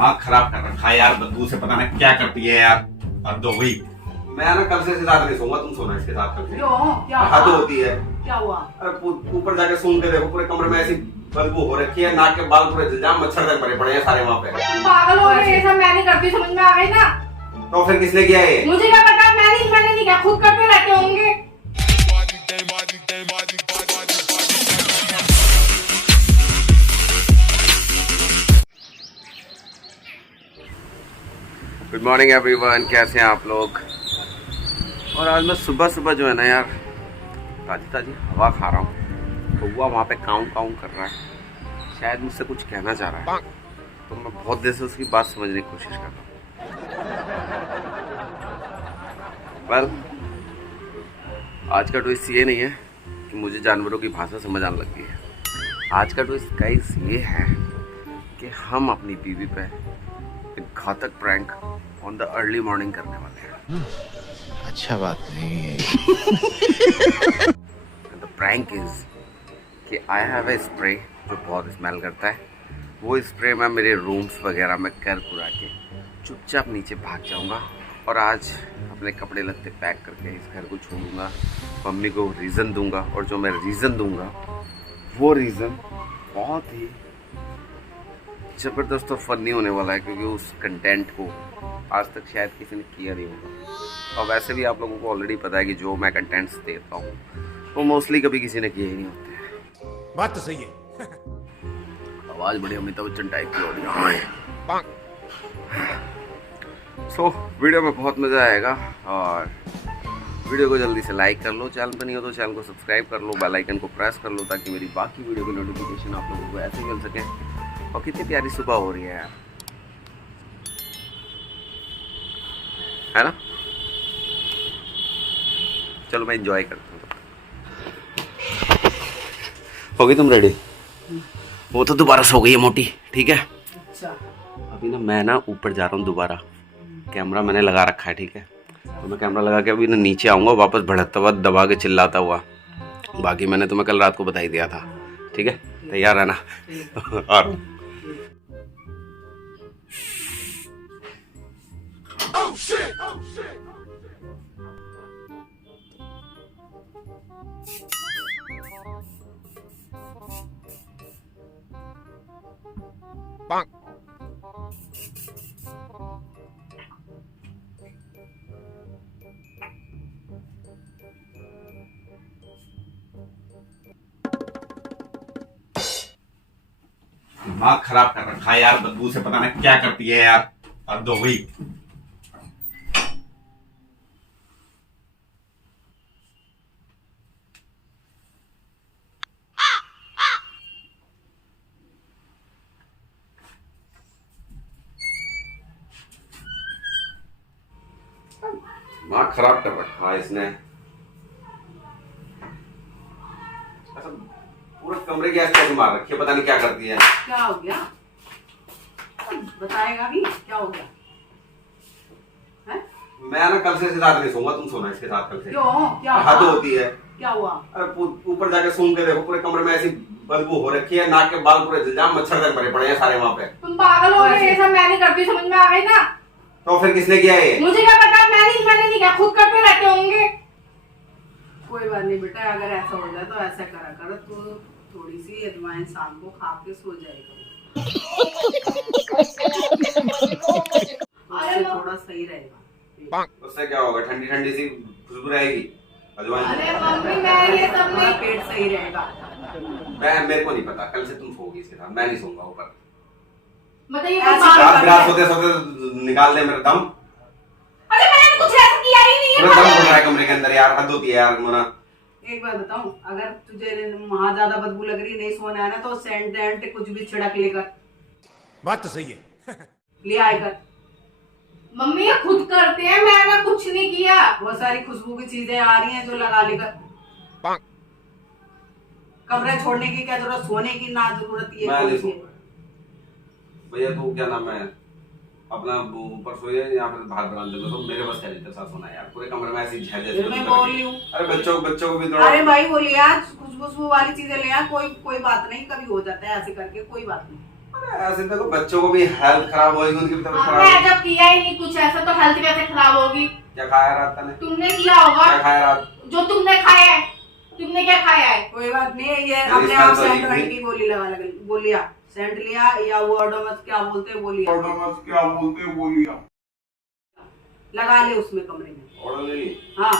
दिमाग खराब कर रखा है यार, बदबू से पता नहीं क्या करती है यार। हद हो गई। मैं ना कल से इसके साथ नहीं सोऊंगा, तुम सोना इसके साथ कल से। क्यों? क्या हद होती है। क्या हुआ? अरे ऊपर जाके सूंघ के देखो, पूरे कमरे में ऐसी बदबू हो रखी है, नाक के बाल पूरे जलजाम, मच्छर तक भरे पड़े हैं सारे वहाँ पे। तुम पागल हो गए, ये सब मैं नहीं करती, समझ में आ गई ना? तो फिर किसने किया ये? मुझे क्या पता, मैंने नहीं किया, खुद करते रहते होंगे। गुड मॉर्निंग एवरीवन, कैसे हैं आप लोग? और आज मैं सुबह सुबह जो है ना यार, ताजी ताजी हवा खा रहा हूँ। कौवा वहाँ पे काउं काउं कर रहा है, शायद मुझसे कुछ कहना चाह रहा है, तो मैं बहुत देर से उसकी बात समझने की कोशिश कर रहा हूँ। वेल, आज का ट्विस्ट ये नहीं है कि मुझे जानवरों की भाषा समझ आने लगी है। आज का ट्विस्ट गाइस ये है कि हम अपनी बीवी पे एक घातक prank on the early morning करने वाले हैं। अच्छा बात नहीं है। द प्रैंक इज कि आई हैव ए स्प्रे जो बहुत स्मेल करता है। वो स्प्रे मैं मेरे रूम्स वगैरह में कर पुरा के चुपचाप नीचे भाग जाऊंगा और आज अपने कपड़े लत्ते पैक करके इस घर को छोड़ूंगा, मम्मी को रीज़न दूंगा, और जो मैं रीज़न दूंगा वो रीज़न बहुत ही ज़बरदस्त और फनी होने वाला है, क्योंकि उस कंटेंट को आज तक शायद किसी ने किया नहीं होगा। और वैसे भी आप लोगों को ऑलरेडी पता है कि जो मैं कंटेंट्स देता हूँ वो मोस्टली कभी किसी ने किए ही नहीं होते हैं। बात तो सही है। आवाज़ बड़ी अमिताभ बच्चन टाइप की हो रही है। सो वीडियो में बहुत मज़ा आएगा, और वीडियो को जल्दी से लाइक कर लो, चैनल पर नहीं हो तो चैनल को सब्सक्राइब कर लो, बेल आइकन को प्रेस कर लो, ताकि मेरी बाकी वीडियो की नोटिफिकेशन आप लोगों को ऐसे मिल सके। और कितनी प्यारी सुबह हो रही है यार, है ना? चलो मैं एंजॉय करता हूँ। हो गई तुम रेडी? वो तो दोबारा सो गई है मोटी, ठीक है? अच्छा। अभी ना मैं ना ऊपर जा रहा हूँ दोबारा, कैमरा मैंने लगा रखा है, ठीक है? तो मैं कैमरा लगा के अभी ना नीचे आऊँगा वापस, भड़कता हुआ दबा के चिल्लाता हुआ। बाकी मैंने तुम्हें कल रात को बता ही दिया था, ठीक है? तैयार है ना? और दिमाग खराब कर रखा है यार, बदबू से पता नहीं क्या करती है यार। हद हो गई। दिमाग खराब कर रखा है इसने। अच्छा, पूरे कमरे की आग कैसे मार रखी है, पता नहीं क्या करती है। क्या हो गया? बताएगा भी क्या हो गया? है? मैं ना कल से इसके साथ नहीं सोऊंगा, तुम सोना इसके साथ कल से। क्यों? क्या हद हुआ? होती है। क्या हुआ? अरे ऊपर जाके सूंघ के देखो, पूरे कमरे में ऐसी बदबू हो रखी है, नाक के बाल पूरे जलजाम, मच्छर तक भरे पड़े हैं सारे वहाँ पे। तुम पागल हो गए, ये सब मैं नहीं करती, समझ में आ गई ना? तो फिर किसने किया ये? मुझे क्या पता, मैंने नहीं किया, खुद करते रहते होंगे। कोई बात नहीं बेटा, अगर ऐसा हो जाए तो ऐसा करा कर, तो थोड़ी सी अजवाइन शाम को खा के सो जाएगा, उससे थोड़ा सही रहेगा। उससे क्या होगा? ठंडी ठंडी सी खुशबू रहेगी अजवाइन। अरे मम्मी, मैं ये सब नहीं, पेट सही रहेगा। मेरे को नहीं पता, कल से तुम सोओगी इसके साथ, मैं नहीं सोऊंगा ऊपर। मतलब ये रात बिरात सोते सोते निकाल दे मेरा दम। अरे मैंने कुछ ऐसा किया ही नहीं है। मेरा दम घुट रहा है कमरे के अंदर यार, हद होती है यार मोना। एक बात बताऊं, अगर तुझे वहां ज्यादा बदबू लग रही, नहीं सोना है ना, तो सेंट डेंट कुछ भी छिड़क लेकर बात तो सही है। ले आएगा। मम्मी ये खुद करते हैं, मैंने कुछ नहीं किया। बहुत सारी खुशबू की चीजें आ रही हैं जो लगा लेकर। कमरे छोड़ने की क्या जरूरत, सोने की ना जरूरत ये मैं नहीं सोऊंगा भैया। तो क्या नाम है, अपना ऊपर सोइए, यहाँ पे बाहर बरामदे में, तो मेरे बस है नहीं सोना यार, पूरे कमरे में ऐसी झेल जैसे मैं बोल रही हूँ। अरे बच्चों को भी थोड़ा। अरे भाई वो लिया, खुशबू वाली चीजें लिया, कोई बात नहीं, कभी हो जाता है ऐसे करके, कोई बात नहीं। ऐसे देखो बच्चों को भी हेल्थ खराब होगी, उनकी भी तबीयत खराब मैं होगी। जब किया ही नहीं कुछ ऐसा तो हेल्थ कैसे खराब होगी? क्या खाया रात तने? तुमने किया होगा। क्या खाया रात? जो तुमने खाया है। तुमने क्या खाया है? कोई बात नहीं, ये मेरी अपने आप स्मेल तो सेंट नहीं वेंट की बोली बोल लिया, सेंट लिया या वो ओडोमस क्या बोलते हैं वो लिया, लगा ले उसमें कमरे में। ऑर्डर ले ली? हाँ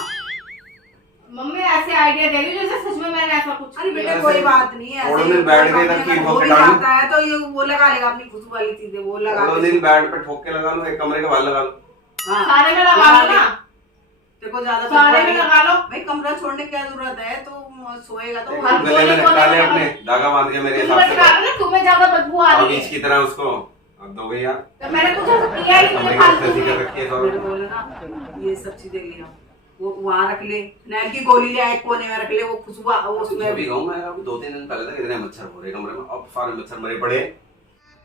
मम्मी ऐसे आइडिया दे रही हो जैसे सच में मैंने ऐसा कुछ अरे किया बेटा है। कोई बात नहीं है, ऐसे ओडोनिल ही बैठ कोई के बात इधर नहीं, की अगर वो भी ठोके डालूं? जाता है तो ये वो लगा लेगा अपनी खुशबू वाली चीजें, वो लगा के ऑर्डर बेड पे ठोक के लगा लो, एक कमरे के बाहर लगा लो। हाँ सारे में लगा लो ना। देखो ज्यादा सारे में लगा लो। भाई कमरा छोड़ने की क्या जरूरत है, तो सोएगा तो हर गले में लटका ले कोने अपने, धागा बांध के मेरे तुम हिसाब लटका से। लो ना, तुम्हें ज्यादा बदबू आ और रही बीच है। की तरह उसको अब दो भैया। तो मैंने कुछ ऐसा किया ही कमरे नहीं की फालतू तस्वीर में। कर रखी है मैंने सौरभ। बोला ना ये सब चीजें लिया, वो वहाँ रख ले, नैल की गोली ले एक कोने में रख ले, वो खुशबू वो उसमें अभी कहूँ मैं, अभी 2-3 दिन पहले तक इतने मच्छर हो रहे कमरे में, अब सारे मच्छर मरे पड़े।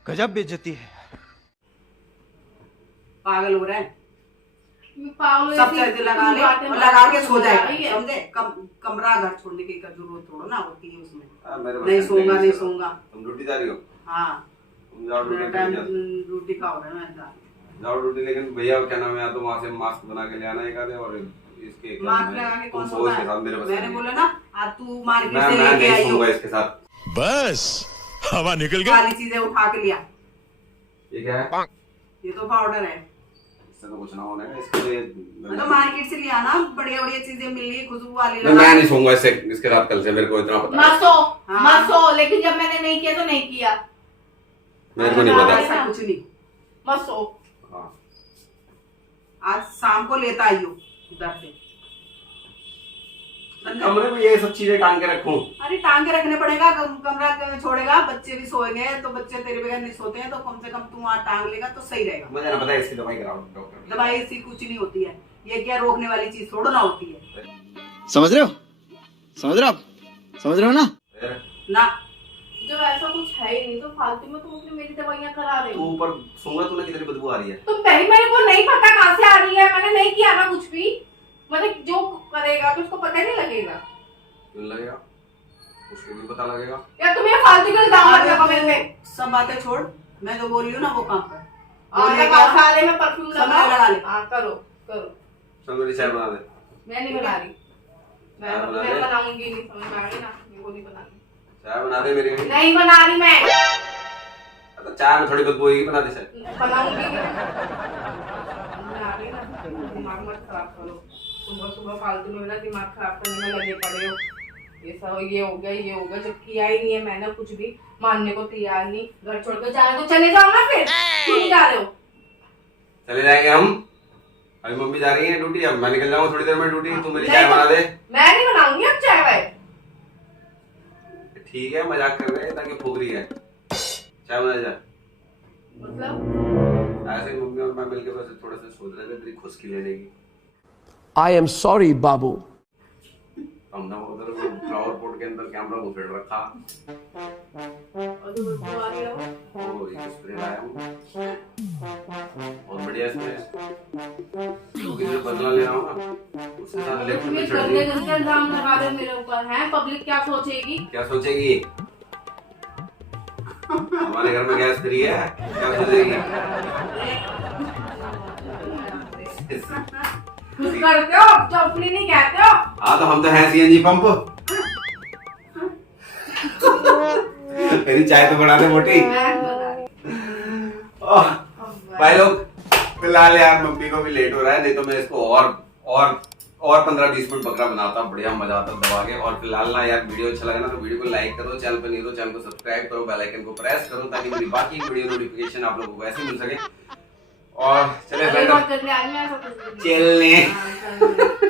गजब बेइज्जती है। पागल हो रहा है। पागल सब ऐसी चीजें लगा ले बातें और लगा के मारती सो जा रही जाए, है। समझे? कमरा घर छोड़ने की जरूरत थोड़ा ना होती है उसमें, मेरे नहीं बस सोऊंगा नहीं चलो। सोऊंगा। तुम ड्यूटी जा रही हो? हाँ तुम जाओ मेरा ड्यूटी टाइम पे जाओ। ड्यूटी का हो रहा है, मैं जा जाओ ड्यूटी, लेकिन भैया क्या नाम है, या तो वहाँ से मास्क बना के ले आना एक आधे, और इसके क्या मास्क नाम है, लगा के तुम कौन सो सोता इसके साथ है? मेरे बस मैंने में। बोला ना आज तू मार्केट मैं से लेके नहीं आई हो सोऊंगा इसके साथ। बस हवा निकल गई। वाली चीजें उठा के लिया, ये क्या है? ये तो पाउडर है। इससे तो कुछ ना होने का, इसके लिए तो मार्केट से लिया ना, बढ़िया बढ़िया चीजें मिल रही है, खुशबू वाली नहीं, मैं नहीं सोऊंगा इससे, इसके साथ कल से, मेरे को इतना पता है। मत सो हाँ। मत सो, लेकिन जब मैंने नहीं किया तो नहीं किया। मेरे को नहीं पता। ऐसा कुछ नहीं। मत सो। हाँ। आज शाम को लेता आई हो उधर से। कमरे में ये सब चीजें टांग के रखूं? अरे टांग के रखने पड़ेगा, कमरा छोड़ेगा, बच्चे भी सोएंगे, तो बच्चे तेरे बगैर नहीं सोते हैं, तो कम से कम तू वहाँ टांग लेगा तो सही रहेगा। मुझे ना पता है, इसकी दवाई कराओ डॉक्टर। दवाई ऐसी कुछ नहीं होती है, ये क्या रोकने वाली चीज थोड़ा ना होती है समझ रहे हो, समझ रहे हो आप, समझ रहे हो ना? ना। जब ऐसा कुछ है ही नहीं तो फालतू में तुम अपनी मेरी दवाइयां करा रहे तू हो। ऊपर सोऊंगा, तूने कितनी बदबू आ रही है? तुम पहले, मेरे को नहीं पता कहाँ से आ रही है, मैंने नहीं किया ना कुछ भी। मतलब जो करेगा तो उसको पता नहीं लगेगा। क्यों लगेगा? उसको भी पता लगेगा। या तुम ये फालतू के इल्जाम मत लगाओ मेरे पे। सब बातें छोड़, मैं जो बोल रही हूँ ना वो काम कर। और बोलने लगाओ, का- साले में परफ्यूम सब में लगा ले। हाँ करो करो। चल मेरी चाय बना दे। मैं नहीं बना रही, चाय बना मैं दे। बनाऊंगी नहीं, समझ में आ गई ना, मेरे को नहीं बनानी। चाय बना दे मेरी भी। नहीं बना रही मैं, तो चाय में थोड़ी बदबू होगी, बना दे चाय। बनाऊंगी नहीं। समझ में आ गई ना, दिमाग मत खराब करो। सुबह सुबह फालतू में मेरा दिमाग खराब करने में लगे पड़े हो। ये सब ये हो गया, जब किया ही नहीं है मैंने कुछ भी, मानने को तैयार नहीं। घर छोड़कर जाए तो चले जाओ ना, फिर क्यों नहीं जा रहे हो? चले जाएंगे हम, अभी मम्मी जा रही है ड्यूटी, अब मैं निकल जाऊंगा थोड़ी देर में ड्यूटी, तू मेरी नहीं चाय तो- बना दे। मैं नहीं बनाऊंगी अब चाय वाय। ठीक है, मजाक कर रहे हैं ताकि फूक रही है। चाय बना जा। मतलब ऐसे ही मम्मी और मैं मिलकर बस थोड़ा सा सोच रहे थे तेरी खुशकी लेने की। I am sorry, Babu. हमने उधर वो फ्लावर पॉट के अंदर कैमरा घुसेड़ रखा। और जो बदबू आ रही है वो। वो एक स्प्रे लाया हूँ, बहुत बढ़िया स्प्रे है। क्योंकि जो बदला ले रहा हूँ ना, उसके साथ लेफ्ट तुम में ये चढ़ गंदे दी। गंदे इल्जाम लगा रहे हो मेरे ऊपर, हैं? पब्लिक क्या सोचेगी? क्या सोचेगी? हमारे घर में गैस फ्री है, क्या सोचेगी? कुछ करते हो जो अपनी नहीं कहते हो। हाँ तो हम तो हैं सीएनजी पंप। मेरी चाय तो बना दे मोटी। मैं बता रही। ओह, भाई लोग फिलहाल यार मम्मी को भी लेट हो रहा है, नहीं तो मैं इसको और 15-20 मिनट बकरा बनाता, बढ़िया मजा आता दबा के। और फिलहाल ना यार, वीडियो अच्छा लगा ना तो वीडियो को लाइक करो, चैनल पर नहीं तो चैनल को सब्सक्राइब करो, बेल आइकन को प्रेस करो ताकि मेरी बाकी वीडियो नोटिफिकेशन आप लोगों को ऐसे मिल सके। और चले अरे बहुत जल्दी आज मैं ऐसा कुछ भी नहीं। चलने। हाँ, चलने।